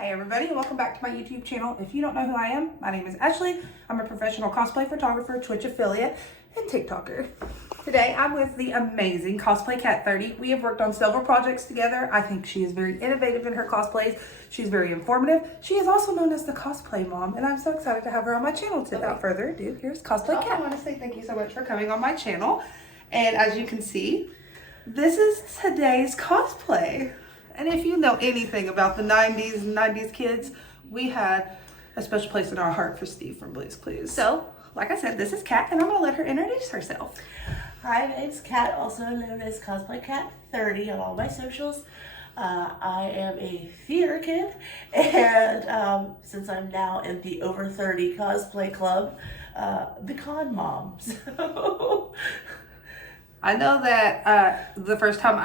Hey everybody, and welcome back to my YouTube channel. If you don't know who I am, my name is Ashley. I'm a professional cosplay photographer, Twitch affiliate, and TikToker. Today I'm with the amazing CosplayKat30. We have worked on several projects together. I think she is very innovative in her cosplays. She's very informative. She is also known as the cosplay mom, and I'm so excited to have her on my channel. Without further ado, here's Cosplay Cat. I want to say thank you so much for coming on my channel. And as you can see, this is today's cosplay. And if you know anything about the 90s kids, we had a special place in our heart for Steve from Blue's Clues. So, like I said, this is Kat, and I'm gonna let her introduce herself. Hi, my name's Kat, also known as CosplayKat30 on all my socials. I am a theater kid, and since I'm now in the over 30 cosplay club, the con mom. So. I know that the first time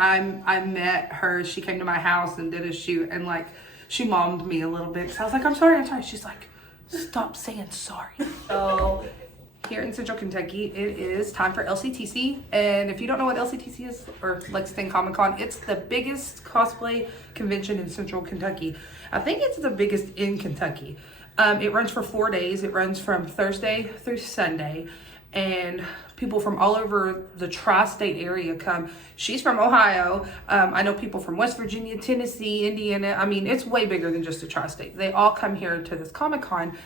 I met her, she came to my house and did a shoot, and like she mommed me a little bit. So I was like, I'm sorry. She's like, stop saying sorry. So here in Central Kentucky, it is time for LCTC. And if you don't know what LCTC is, or Lexington Comic Con, it's the biggest cosplay convention in Central Kentucky. I think it's the biggest in Kentucky. It runs for 4 days. It runs from Thursday through Sunday. And people from all over the tri-state area come. She's from Ohio. I know people from West Virginia, Tennessee, Indiana. I mean, it's way bigger than just a tri-state. They all come here to this Comic-Con,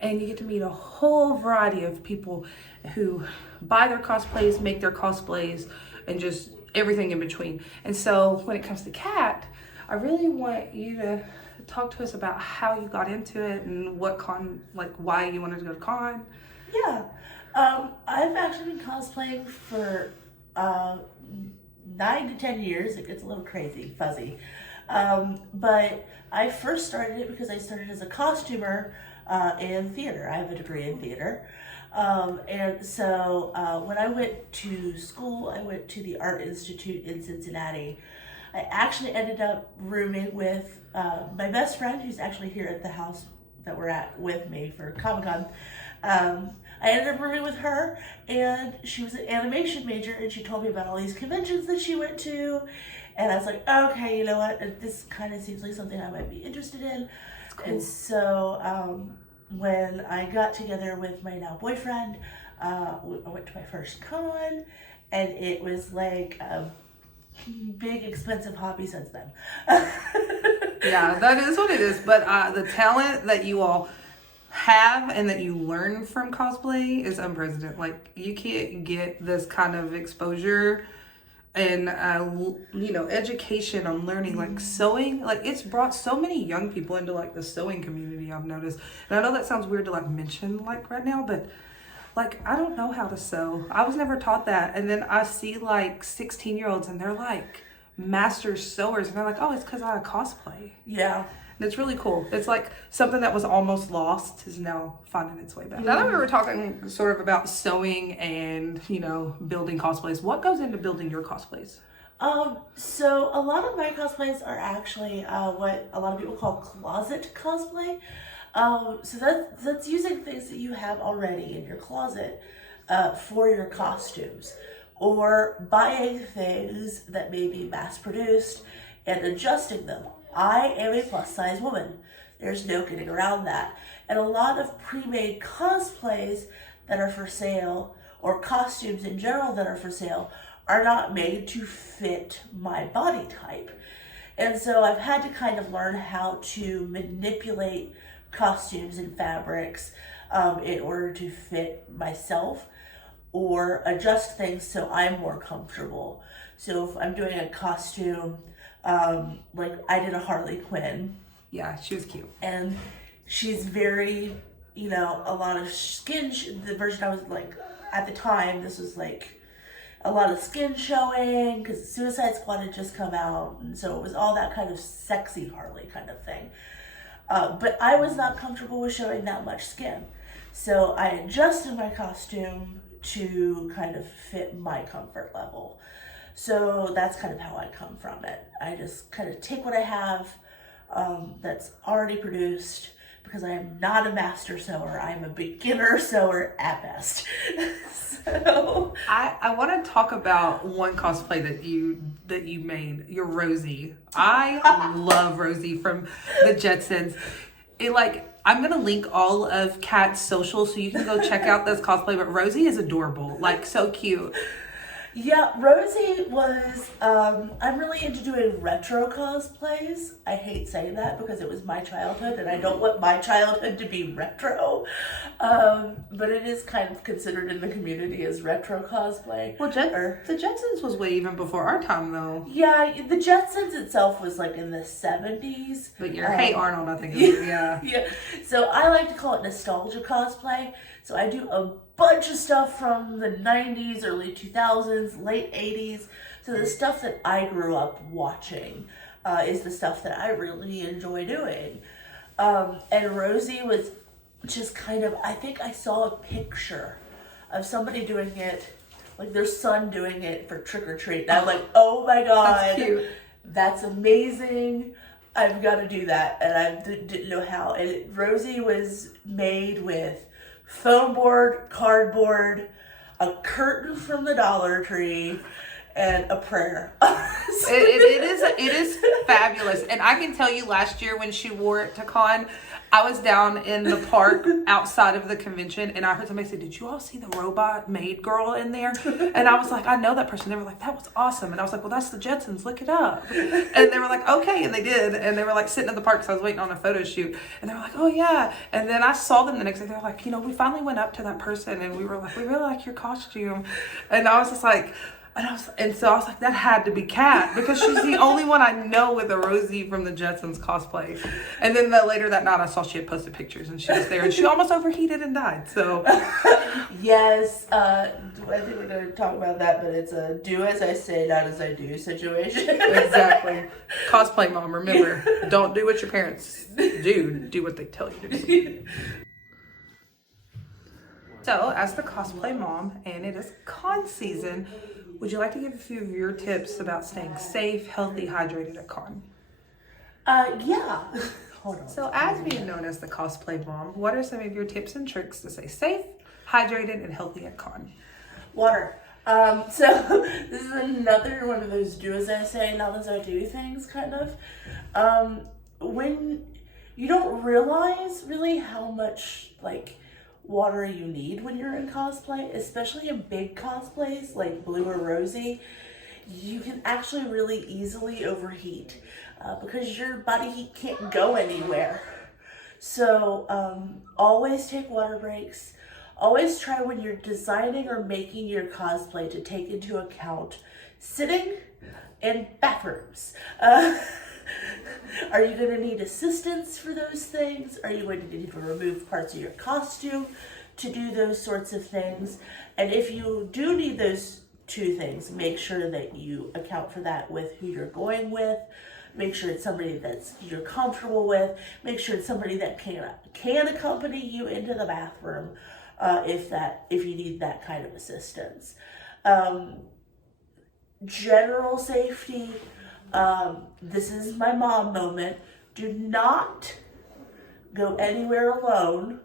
and you get to meet a whole variety of people who buy their cosplays, make their cosplays, and just everything in between. And so when it comes to Kat, I really want you to talk to us about how you got into it and what con, like why you wanted to go to con. Yeah. I've actually been cosplaying for 9 to 10 years. It gets a little crazy, fuzzy. But I first started it because I started as a costumer in theater. I have a degree in theater. And so when I went to school, I went to the Art Institute in Cincinnati. I actually ended up rooming with my best friend, who's actually here at the house that we're at with me for Comic-Con. I ended up rooming with her, and she was an animation major, and she told me about all these conventions that she went to, and I was like, okay, you know what, this kind of seems like something I might be interested in. Cool. And so when I got together with my now boyfriend, I went to my first con, and it was like a big expensive hobby since then. Yeah, that is what it is, but the talent that you all have and that you learn from cosplay is unprecedented. Like, you can't get this kind of exposure and education on learning, like sewing. Like, it's brought so many young people into like the sewing community, I've noticed. And I know that sounds weird to like mention like right now, but like, I don't know how to sew. I was never taught that. And then I see like 16-year-olds and they're like master sewers, and they're like, oh, it's because I cosplay. Yeah. And it's really cool. It's like something that was almost lost is now finding its way back. Now that we were talking sort of about sewing and, building cosplays, what goes into building your cosplays? So a lot of my cosplays are actually what a lot of people call closet cosplay. So that's using things that you have already in your closet for your costumes, or buying things that may be mass produced and adjusting them. I am a plus size woman. There's no getting around that. And a lot of pre-made cosplays that are for sale, or costumes in general that are for sale, are not made to fit my body type. And so I've had to kind of learn how to manipulate costumes and fabrics in order to fit myself, or adjust things so I'm more comfortable. So if I'm doing a costume, like I did a Harley Quinn. Yeah, she was cute. And she's very, a lot of skin, the version I was like, at the time, this was like a lot of skin showing, because Suicide Squad had just come out, and so it was all that kind of sexy Harley kind of thing. But I was not comfortable with showing that much skin. So I adjusted my costume to kind of fit my comfort level. So that's kind of how I come from it. I just kind of take what I have that's already produced, because I am not a master sewer. I am a beginner sewer at best. So I want to talk about one cosplay that you made. Your Rosie. I love Rosie from the Jetsons. I'm gonna link all of Kat's socials so you can go check out this cosplay. But Rosie is adorable, like so cute. yeah, Rosie was, I'm really into doing retro cosplays. I hate saying that because it was my childhood and I don't want my childhood to be retro. But it is kind of considered in the community as retro cosplay. Well, the Jetsons was way even before our time, though. Yeah, the Jetsons itself was like in the 70s. But your Hey Arnold, I think, yeah. Yeah. So I like to call it nostalgia cosplay. So I do a bunch of stuff from the 90s, early 2000s, late 80s. So the stuff that I grew up watching is the stuff that I really enjoy doing. And Rosie was just kind of, I think I saw a picture of somebody doing it, like their son doing it for trick or treat. And I'm like, oh my God, that's cute. That's amazing. I've got to do that. And I didn't know how. And Rosie was made with foam board, cardboard, a curtain from the Dollar Tree, and a prayer. It is fabulous. And I can tell you last year when she wore it to con, I was down in the park outside of the convention and I heard somebody say, did you all see the robot maid girl in there? And I was like, I know that person. They were like, that was awesome. And I was like, well, that's the Jetsons. Look it up. And they were like, okay. And they did. And they were like sitting in the park because I was waiting on a photo shoot. And they were like, oh yeah. And then I saw them the next day. They were like, we finally went up to that person and we were like, we really like your costume. And I was just like, and so I was like, that had to be Kat because she's the only one I know with a Rosie from the Jetsons cosplay. And then later that night I saw she had posted pictures and she was there and she almost overheated and died. So yes, I think we're going to talk about that, but it's a do as I say, not as I do situation. Exactly. Cosplay mom, remember, don't do what your parents do what they tell you to do. So, as the cosplay mom, and it is con season, would you like to give a few of your tips about staying safe, healthy, hydrated at con? Yeah. Hold on. So, as being known as the cosplay mom, what are some of your tips and tricks to stay safe, hydrated, and healthy at con? Water. So this is another one of those do as I say, not as I do things, kind of. When you don't realize really how much water you need when you're in cosplay, especially in big cosplays like Blue or Rosie, you can actually really easily overheat because your body heat can't go anywhere. So always take water breaks. Always try when you're designing or making your cosplay to take into account sitting and bathrooms. Are you going to need assistance for those things? Are you going to need to remove parts of your costume to do those sorts of things? And if you do need those two things, make sure that you account for that with who you're going with. Make sure it's somebody that you're comfortable with. Make sure it's somebody that can accompany you into the bathroom if you need that kind of assistance. General safety. This is my mom moment. Do not go anywhere alone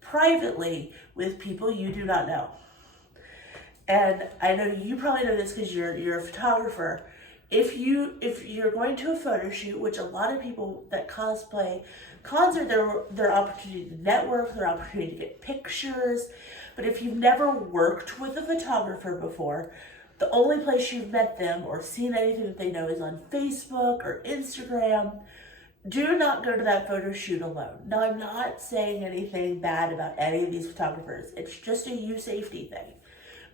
privately with people you do not know. And I know you probably know this because you're a photographer. If you're going to a photo shoot, which a lot of people that cosplay, cons are their opportunity to network, their opportunity to get pictures. But if you've never worked with a photographer before, the only place you've met them or seen anything that they know is on Facebook or Instagram. Do not go to that photo shoot alone. Now, I'm not saying anything bad about any of these photographers. It's just a you safety thing.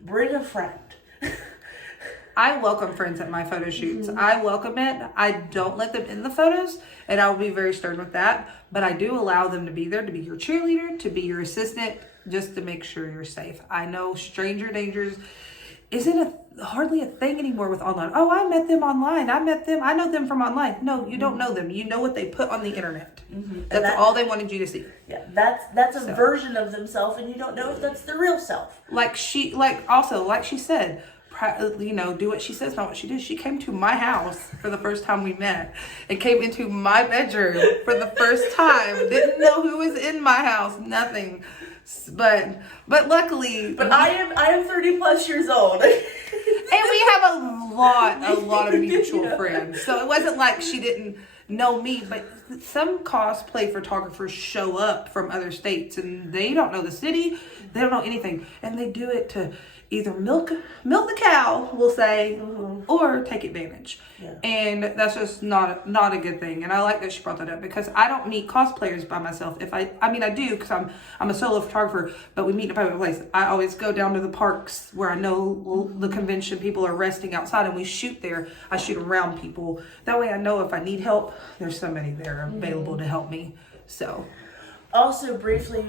Bring a friend. I welcome friends at my photo shoots. Mm-hmm. I welcome it. I don't let them in the photos, and I'll be very stern with that. But I do allow them to be there, to be your cheerleader, to be your assistant, just to make sure you're safe. I know stranger dangers isn't hardly a thing anymore with online. Oh, I met them online. I know them from online. No, you don't know them. You know what they put on the internet. Mm-hmm. That's all they wanted you to see. Yeah, that's a version of themselves, and you don't know if that's the real self. Like she said, do what she says, not what she does. She came to my house for the first time we met, and came into my bedroom for the first time. Didn't know who was in my house, nothing. But luckily, But I am 30 plus years old. and we have a lot of mutual friends. So it wasn't like she didn't know me, but some cosplay photographers show up from other states and they don't know the city, they don't know anything, and they do it to either milk the cow, we'll say, or take advantage. Yeah. And that's just not a good thing. And I like that she brought that up, because I don't meet cosplayers by myself. I mean I do, because I'm a solo photographer, but we meet in a public place. I always go down to the parks where I know the convention people are resting outside, and we shoot there. I shoot around people. That way I know if I need help, there's somebody there available to help me. So also, briefly,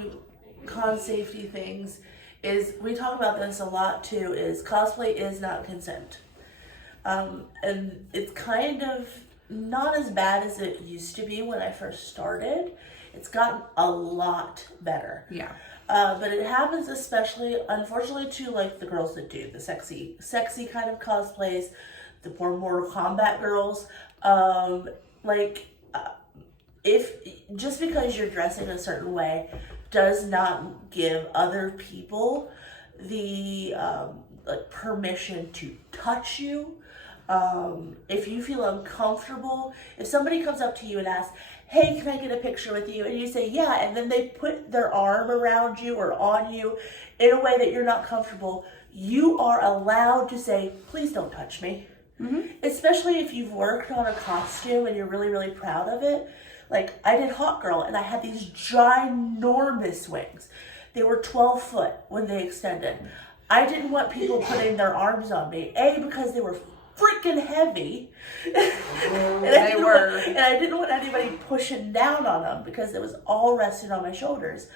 con safety things is, we talk about this a lot too, is cosplay is not consent. And it's kind of not as bad as it used to be when I first started. It's gotten a lot better. yeah. But it happens especially, unfortunately, to like the girls that do the sexy kind of cosplays, the poor Mortal Kombat girls. If just because you're dressing a certain way does not give other people the permission to touch you. If you feel uncomfortable, if somebody comes up to you and asks, hey, can I get a picture with you? And you say, yeah, and then they put their arm around you or on you in a way that you're not comfortable, you are allowed to say, please don't touch me. Mm-hmm. Especially if you've worked on a costume and you're really, really proud of it. Like, I did Hot Girl, and I had these ginormous wings. They were 12 foot when they extended. I didn't want people putting their arms on me. A, because they were freaking heavy. And I didn't want anybody pushing down on them, because it was all resting on my shoulders.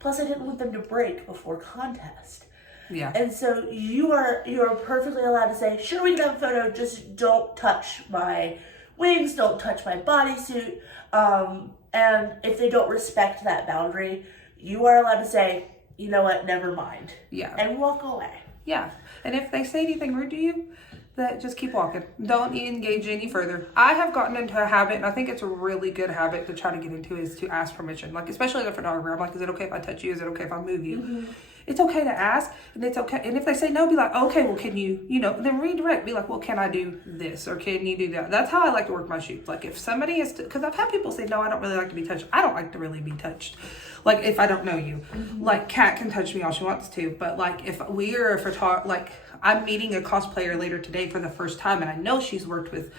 Plus, I didn't want them to break before contest. Yeah. And so you are perfectly allowed to say, sure, we can have a photo, just don't touch my wings, don't touch my bodysuit. And if they don't respect that boundary, you are allowed to say, you know what, never mind. Yeah. And walk away. Yeah. And if they say anything rude to you, that just keep walking. Don't engage any further. I have gotten into a habit, and I think it's a really good habit to try to get into, is to ask permission. Like, especially as a photographer, I'm like, is it okay if I touch you? Is it okay if I move you? Mm-hmm. It's okay to ask, and it's okay. And if they say no, be like, okay, well, can you, then redirect. Be like, well, can I do this, or can you do that? That's how I like to work my shoots. Like, if somebody is, because I've had people say, no, I don't really like to be touched. I don't like to really be touched. Like, if I don't know you. Mm-hmm. Like, Kat can touch me all she wants to, but like, if we are a photographer, like, I'm meeting a cosplayer later today for the first time, and I know she's worked with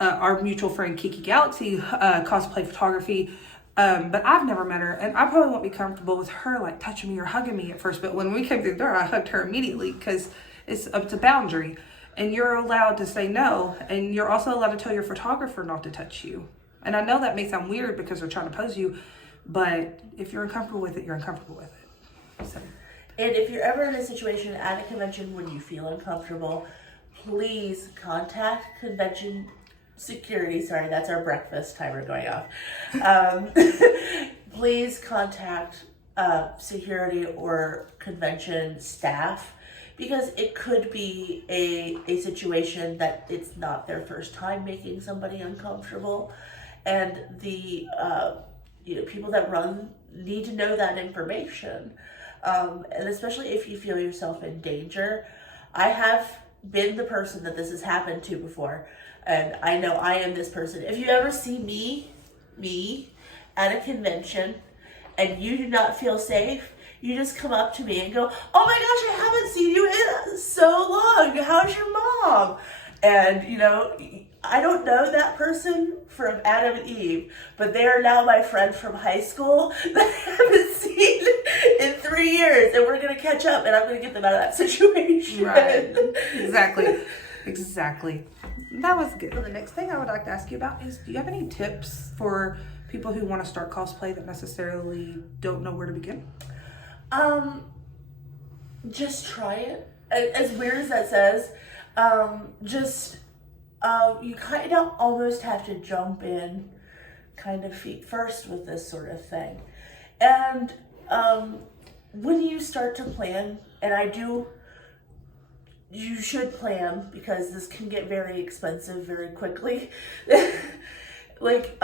our mutual friend Kiki Galaxy cosplay photography. But I've never met her, and I probably won't be comfortable with her like touching me or hugging me at first. But when we came through the door, I hugged her immediately, because it's a boundary, and you're allowed to say no, and you're also allowed to tell your photographer not to touch you. And I know that may sound weird because they're trying to pose you, but if you're uncomfortable with it, you're uncomfortable with it. So. And if you're ever in a situation at a convention when you feel uncomfortable, please contact convention security. Sorry, that's our breakfast timer going off. Please contact security or convention staff, because it could be a situation that it's not their first time making somebody uncomfortable, and the people that run need to know that information. And especially if you feel yourself in danger. I have been the person that this has happened to before, and I know I am this person. If you ever see me at a convention and you do not feel safe, you just come up to me and go, oh my gosh, I haven't seen you in so long. How's your mom? And I don't know that person from Adam and Eve, but they are now my friend from high school that I haven't seen in 3 years, and we're going to catch up, and I'm going to get them out of that situation. Right. Exactly. That was good. The next thing I would like to ask you about is, do you have any tips for people who want to start cosplay that necessarily don't know where to begin? Just try it. As weird as that says, you kind of almost have to jump in kind of feet first with this sort of thing. And when you start to plan, and you should plan, because this can get very expensive very quickly. Like,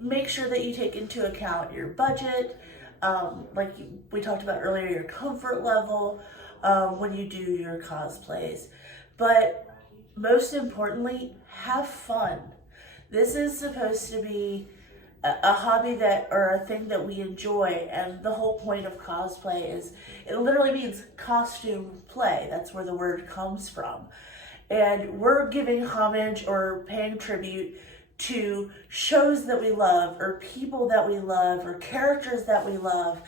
make sure that you take into account your budget, like we talked about earlier, your comfort level when you do your cosplays. But most importantly, have fun. This is supposed to be a hobby that, or a thing that we enjoy, and the whole point of cosplay is, it literally means costume play. That's where the word comes from. And we're giving homage or paying tribute to shows that we love, or people that we love, or characters that we love.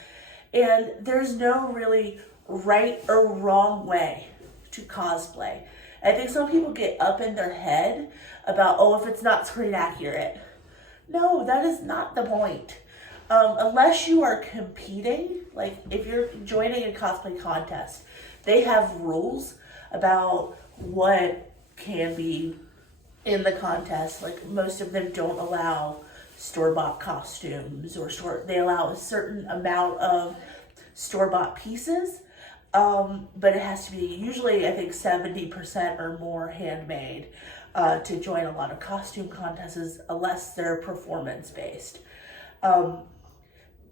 And there's no really right or wrong way to cosplay. I think some people get up in their head about, oh, if it's not screen accurate. No, that is not the point. Unless you are competing, like if you're joining a cosplay contest, they have rules about what can be in the contest. Like most of them don't allow store-bought costumes, or they allow a certain amount of store-bought pieces, but it has to be usually, I think, 70% or more handmade to join a lot of costume contests, unless they're performance-based. And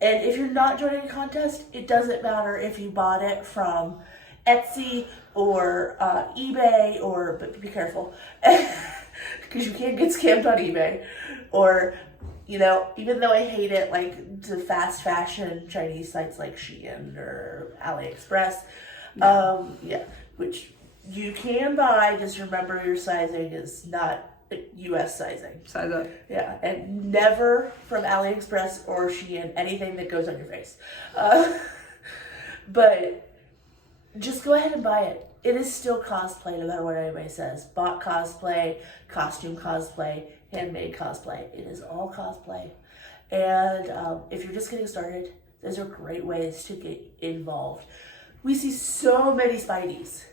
if you're not joining a contest, it doesn't matter if you bought it from Etsy or eBay, but be careful, because you can get scammed on eBay. Or, you know, even though I hate it, like the fast fashion Chinese sites like Shein or AliExpress, which you can buy, just remember your sizing is not US sizing. Size up. Yeah, and never from AliExpress or Shein anything that goes on your face. But just go ahead and buy it. It is still cosplay, no matter what anybody says. Bot cosplay, costume cosplay, handmade cosplay. It is all cosplay. And if you're just getting started, those are great ways to get involved. We see so many Spideys.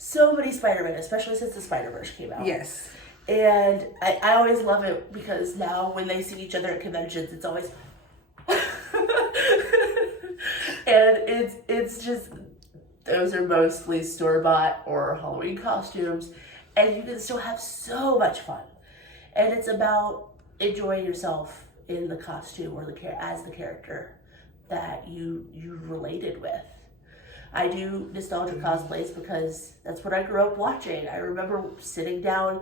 So many Spider-Man, especially since the Spider-Verse came out. Yes. And I always love it, because now when they see each other at conventions, it's always... And it's just... Those are mostly store-bought or Halloween costumes, and you can still have so much fun. And it's about enjoying yourself in the costume or as the character that you related with. I do nostalgia cosplays because that's what I grew up watching. I remember sitting down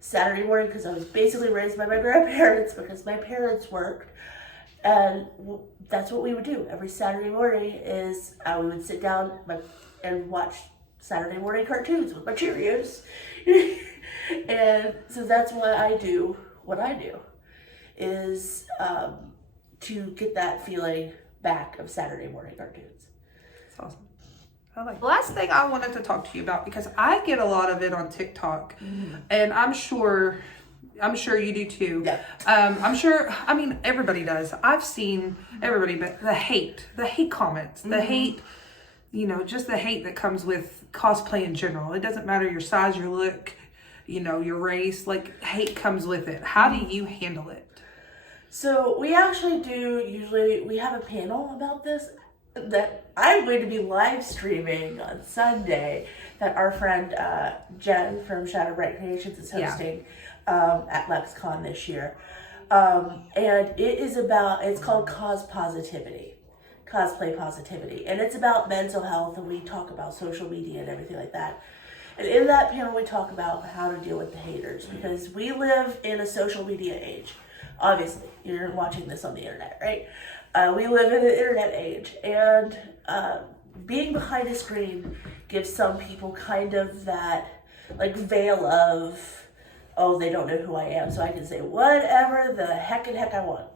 Saturday morning, because I was basically raised by my grandparents because my parents worked. And that's what we would do every Saturday morning, is we would sit down and watch Saturday morning cartoons with my Cheerios. And so that's what I do. What I do is to get that feeling back of Saturday morning cartoons. That's awesome. The last thing I wanted to talk to you about, because I get a lot of it on TikTok, and I'm sure you do too. Yeah. I'm sure, I mean, everybody does. I've seen everybody, but the hate comments, the hate, you know, just the hate that comes with cosplay in general. It doesn't matter your size, your look, you know, your race, like hate comes with it. How do you handle it? So we actually we have a panel about this that I'm going to be live streaming on Sunday, that our friend Jen from Shadow Bright Creations is hosting at LexCon this year. And it's called Cosplay Positivity. And it's about mental health, and we talk about social media and everything like that. And in that panel, we talk about how to deal with the haters, because we live in a social media age. Obviously, you're watching this on the internet, right? We live in an internet age, and being behind a screen gives some people kind of that like veil of, oh, they don't know who I am, so I can say whatever the heck I want.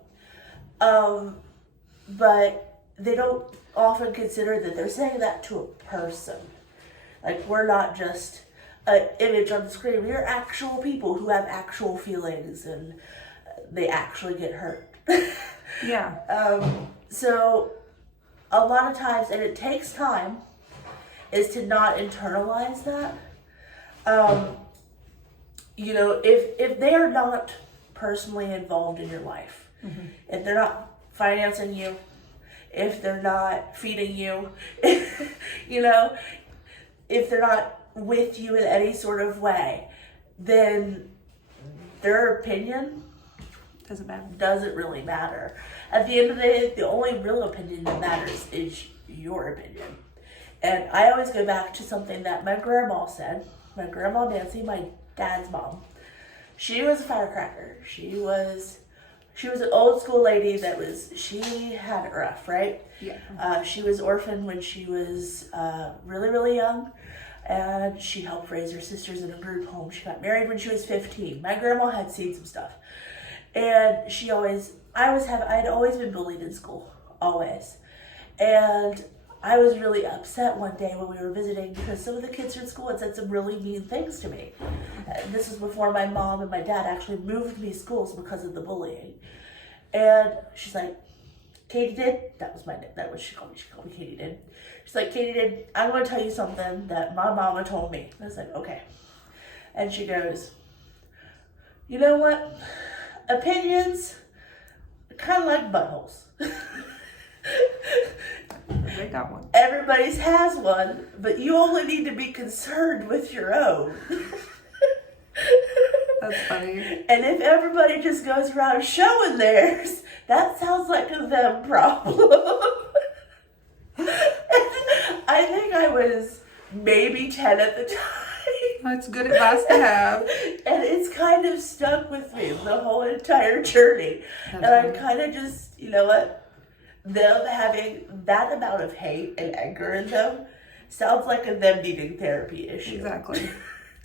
But they don't often consider that they're saying that to a person. Like, we're not just an image on the screen. We're actual people who have actual feelings, and they actually get hurt. Yeah. So a lot of times, and it takes time, is to not internalize that. You know, if they are not personally involved in your life, if they're not financing you, if they're not feeding you, you know, if they're not with you in any sort of way, then their opinion doesn't really matter. At the end of the day, the only real opinion that matters is your opinion. And I always go back to something that my grandma said. My grandma Nancy, my dad's mom. She was a firecracker. She was an old school lady she had it rough, right? Yeah. She was orphaned when she was really, really young. And she helped raise her sisters in a group home. She got married when she was 15. My grandma had seen some stuff. And I'd always been bullied in school. Always. And I was really upset one day when we were visiting because some of the kids in school had said some really mean things to me. And this was before my mom and my dad actually moved me schools because of the bullying. And she's like, Katie did, that was she called me Katie did. She's like, Katie did, I'm going to tell you something that my mama told me. I was like, okay. And she goes, you know what? Opinions are kind of like buttholes. They got one. Everybody's has one, but you only need to be concerned with your own. That's funny. And if everybody just goes around showing theirs, that sounds like a them problem. I think I was maybe 10 at the time. That's good advice to have. And it's kind of stuck with me the whole entire journey. And I'm kind of just, you know what? Them having that amount of hate and anger in them sounds like a them needing therapy issue. Exactly.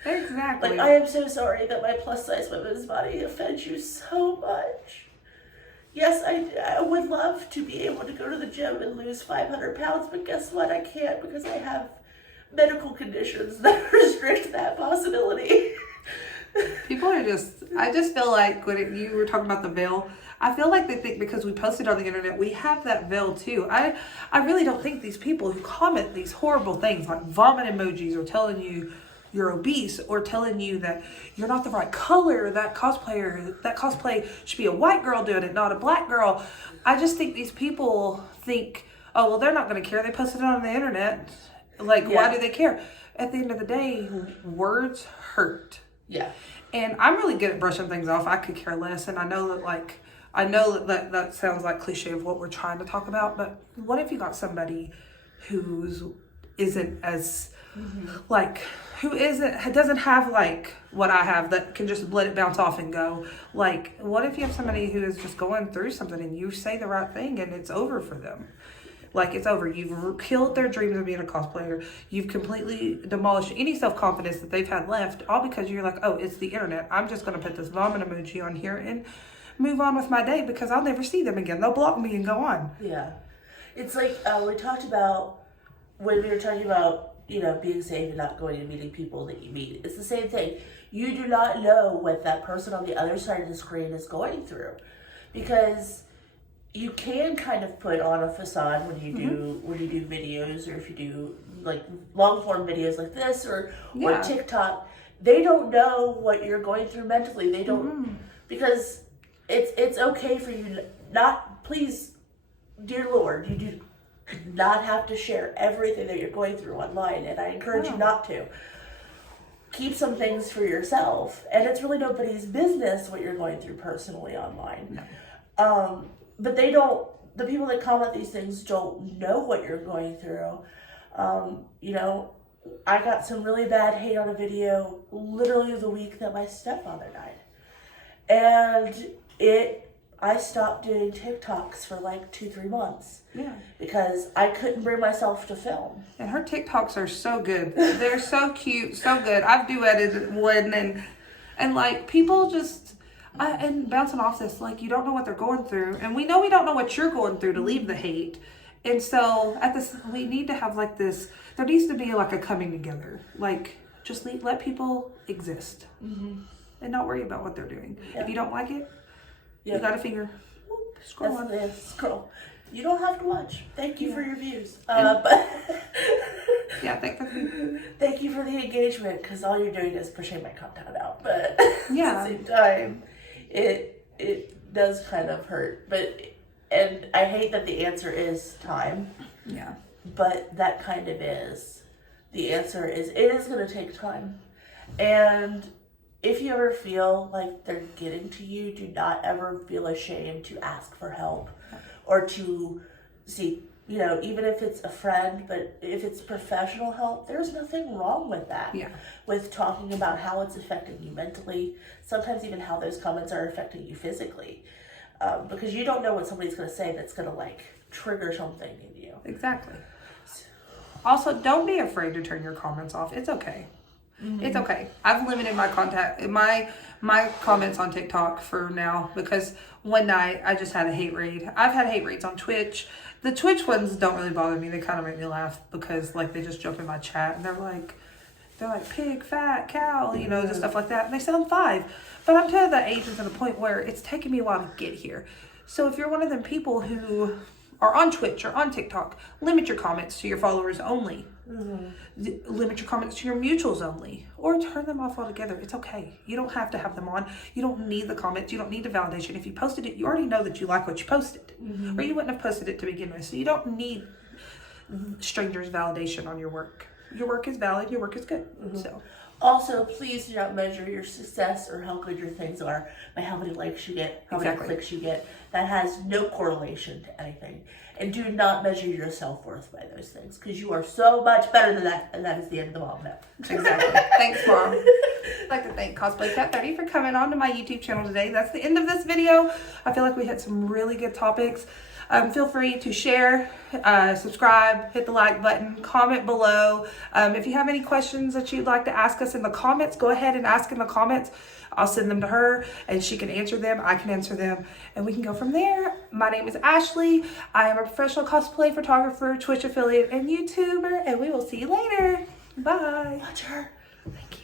Exactly. Like, I am so sorry that my plus size women's body offends you so much. Yes, I would love to be able to go to the gym and lose 500 pounds, but guess what? I can't because I have medical conditions that restrict that possibility. People are I just feel like when you were talking about the veil, I feel like they think because we posted on the internet, we have that veil too. I really don't think these people who comment these horrible things like vomit emojis or telling you you're obese or telling you that you're not the right color, that cosplay should be a white girl doing it, not a black girl. I just think these people think, oh, well, they're not going to care. They posted it on the internet. Like, why do they care? At the end of the day, words hurt. Yeah. And I'm really good at brushing things off. I could care less. And I know that sounds like cliche of what we're trying to talk about. But what if you got somebody who isn't as, doesn't have like what I have that can just let it bounce off and go. Like, what if you have somebody who is just going through something and you say the right thing and it's over for them? Like, it's over. You've killed their dreams of being a cosplayer. You've completely demolished any self-confidence that they've had left, all because you're like, oh, it's the internet. I'm just going to put this vomit emoji on here and move on with my day because I'll never see them again. They'll block me and go on. Yeah. It's like we talked about when we were talking about, you know, being safe and not going and meeting people that you meet. It's the same thing. You do not know what that person on the other side of the screen is going through because you can kind of put on a facade when you do videos, or if you do like long form videos like this or TikTok. They don't know what you're going through mentally. They don't because it's okay for you not, please, dear Lord, you do not have to share everything that you're going through online, and I encourage you not to. Keep some things for yourself, and it's really nobody's business what you're going through personally online. No. But the people that comment these things don't know what you're going through. You know, I got some really bad hate on a video literally the week that my stepfather died. And I stopped doing TikToks for like 2-3 months. Yeah. Because I couldn't bring myself to film. And her TikToks are so good. They're so cute, so good. I've duetted one and like people just... and bouncing off this, like, you don't know what they're going through. And we know we don't know what you're going through to leave the hate. And so we need to have like this, there needs to be like a coming together. Like, just let people exist. And not worry about what they're doing. Yeah. If you don't like it, you got a finger. Whoop, scroll on. Scroll. You don't have to watch. Thank you for your views. Yeah, thank you for the engagement, because all you're doing is pushing my content out. But at the same time, it does kind of hurt. But And I hate that the answer is time. Yeah. But that kind of is. The answer is, it is going to take time. And if you ever feel like they're getting to you, do not ever feel ashamed to ask for help or to see, you know, even if it's a friend, but if it's professional help, there's nothing wrong with that. Yeah. With talking about how it's affecting you mentally, sometimes even how those comments are affecting you physically. Because you don't know what somebody's going to say that's going to like trigger something in you. Exactly. Also, don't be afraid to turn your comments off. It's okay. Mm-hmm. It's okay. I've limited my comments on TikTok for now because one night I just had a hate raid. I've had hate raids on Twitch. The Twitch ones don't really bother me. They kind of make me laugh because like they just jump in my chat and they're like pig, fat, cow, you know, just stuff like that. And they said I'm 5. But I'm to the age and to the point where it's taken me a while to get here. So if you're one of them people who are on Twitch or on TikTok, limit your comments to your followers only. Mm-hmm. Limit your comments to your mutuals only. Or turn them off altogether. It's okay. You don't have to have them on. You don't need the comments. You don't need the validation. If you posted it, you already know that you like what you posted. Mm-hmm. Or you wouldn't have posted it to begin with. So you don't need strangers' validation on your work. Your work is valid. Your work is good. Mm-hmm. So. Also, please do not measure your success or how good your things are by how many likes you get, how many clicks you get. That has no correlation to anything. And do not measure your self-worth by those things, because you are so much better than that, and that is the end of the bomb now. Exactly. Thanks, Mom. I'd like to thank CosplayKat30 for coming on to my YouTube channel today. That's the end of this video. I feel like we hit some really good topics. Feel free to share, subscribe, hit the like button, comment below. If you have any questions that you'd like to ask us in the comments, go ahead and ask in the comments. I'll send them to her and she can answer them. I can answer them and we can go from there. My name is Ashley. I am a professional cosplay photographer, Twitch affiliate, and YouTuber, and we will see you later. Bye. Watch her. Thank you.